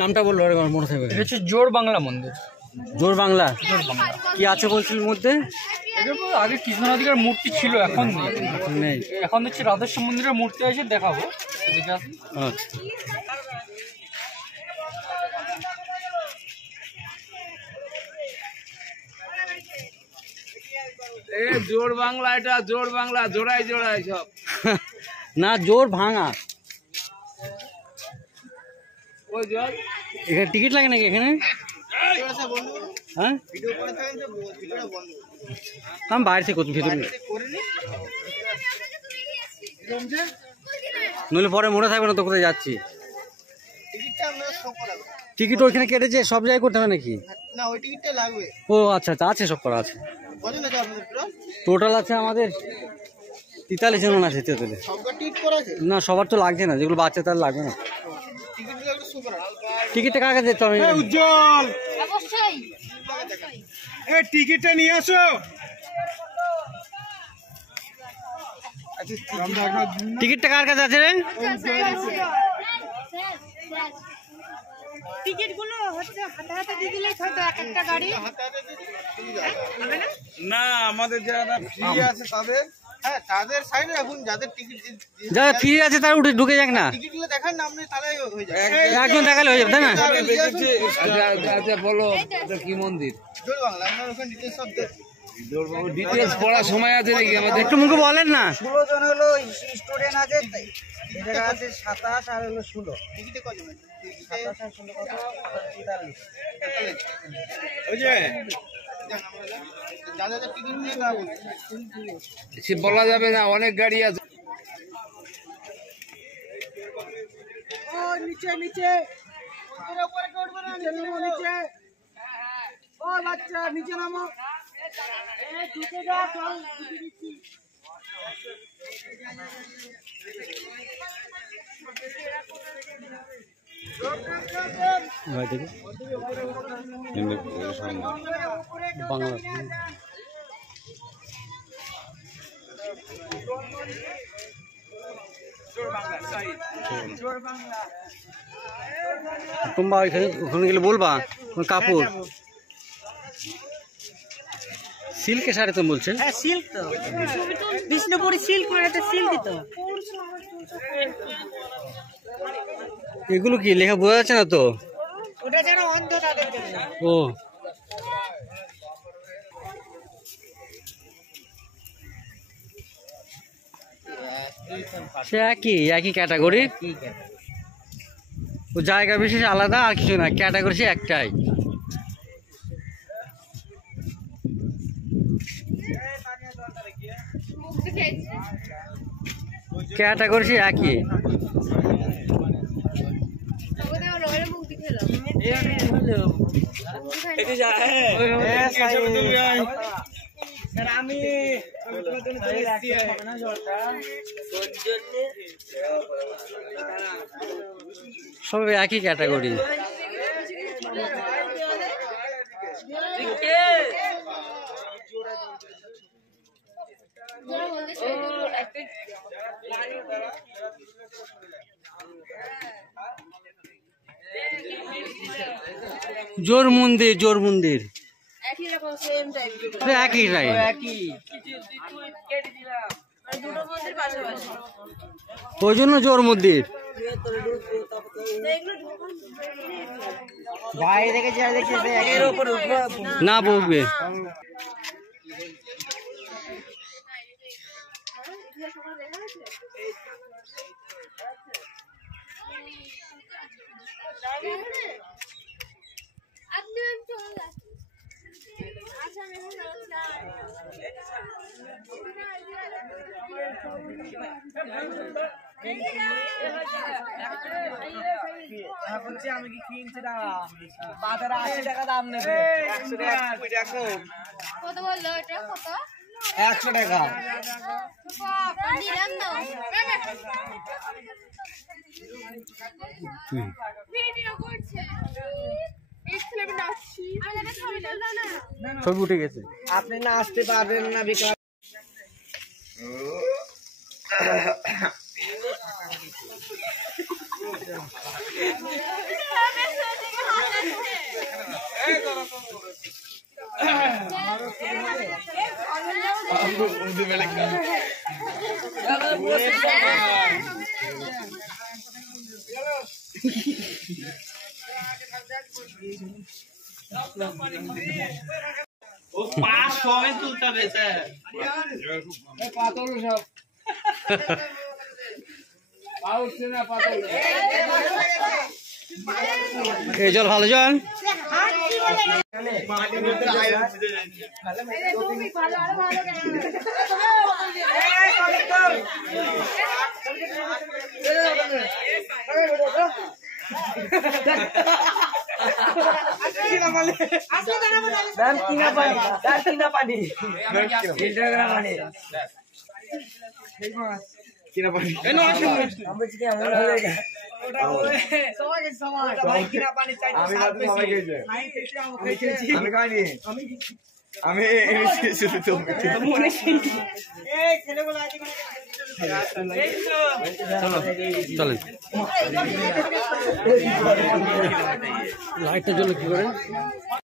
নামটা বললো মনে থাকবে। এটা হচ্ছে জোর বাংলা মন্দির। জোর বাংলা জোর বাংলা কি আছে বলছিল মধ্যে? আগে কৃষ্ণ নদীকার মূর্তি ছিল, এখন নেই। এখন হচ্ছে রাধেশ্বর মন্দিরের মূর্তি আছে, দেখাবো দেখে আসুন। আচ্ছা জোর বাংলা, এটা জোর বাংলা, জোড়াই জোড়াই সব না, জোর ভাঙা। ওই জল এখানে টিকিট লাগে নাকি এখানে? হ্যাঁ আমি বাইরে থেকে করছি, ভিতরে নইলে পরে মনে থাকবে না তো কোথায় যাচ্ছি। টিকিট ওইখানে কেটেছে, সব জায়গায় করতে হবে নাকি? না, ওই টিকিটটা লাগবে। ও আচ্ছা আচ্ছা, আছে, সব করা আছে। কজন আছে আপনাদের পুরো? টোটাল আছে আমাদের 43 জন আছে। সবটা টিকিট করা আছে? না, সবার তো লাগছে না, যেগুলো বাচ্চা তার লাগবে না। টিকিট লাগলে শো করা। টিকিটটা কার কাছে দিতে হবে? উজ্জ্বল অবশ্যই এই টিকিটটা নিয়ে আসো। টিকিটটা কার কাছে আছে রে? টিকিটগুলো হচ্ছে হাতে হাতে দিয়ে দিলেই হয়তো এক একটা গাড়ি না, আমাদের যারা ফ্রি আছে তাদের, হ্যাঁ তাদের সাইডে রাখুন, যাদের টিকিট যারা ফ্রি আছে তারা উঠে ঢুকে যাক না। টিকিটগুলো দেখান না আপনি, তাহলে হয়ে যাবে। একজন দেখালে হয়ে যাবে, তাই না? আচ্ছা বলো এটা কি মন্দির? জোর বাংলা, আপনার ওখানে ডিটেইলস সব দেন। ডিটেলস পড়ার সময় আছে নাকি আমাদের? একটু মুখে বলেন না। 16 জন হলো স্টুডেন্ট আছে, এই জায়গা আছে 27 আর হলো 16। টিকিটে কজন আছে? 27 আর 16 কত? 43। ওই যে যাদের টিকিট নিয়ে যাবো সে বলা যাবে না, অনেক গাড়ি আছে। ও নিচে নিচে উপরে উপরে উঠবে না, নিচে নামো, নিচে। ও বাচ্চা নিচে নামো। এই ঢুকে যা, চল ঢুকে দিচ্ছি। বাংলা তোমরা ওখানে গেলে বলবা কাপড় সিল্কের শাড়ি তো বলছে। হ্যাঁ সিল্ক তো, বিষ্ণুপুরি সিল্ক মানে তো সিল্ক তো। এগুলো কি লেখা বোঝা যাচ্ছে না তো। ওটা যেন অন্ধ তাদের জন্য। ও সে একই ক্যাটাগরি, ও জায়গা বিশেষ আলাদা, আর কিছু না, ক্যাটাগরি সে একটাই। ক্যাটাগরি সে একই। সব একই ক্যাটাগরি। জোর মন্দির, জোর মন্দির একই রকম, সেম টাইপ, একই টাইপ, একই। ওই জন্য জোর মন্দির। বাইরে থেকে যারা দেখছে এর উপর না বলবে। আমি কি কিনছি টাকা বাজারে 80 টাকা দাম নেবে। 100 টাকা কত বললো? এটা কত? 100 টাকা। ছবি উঠে গেছে। আপনি না আসতে পারবেন না বিকাল। এই জল ভালো জল। আমি চলেন লাইটটা জ্বলে কি করে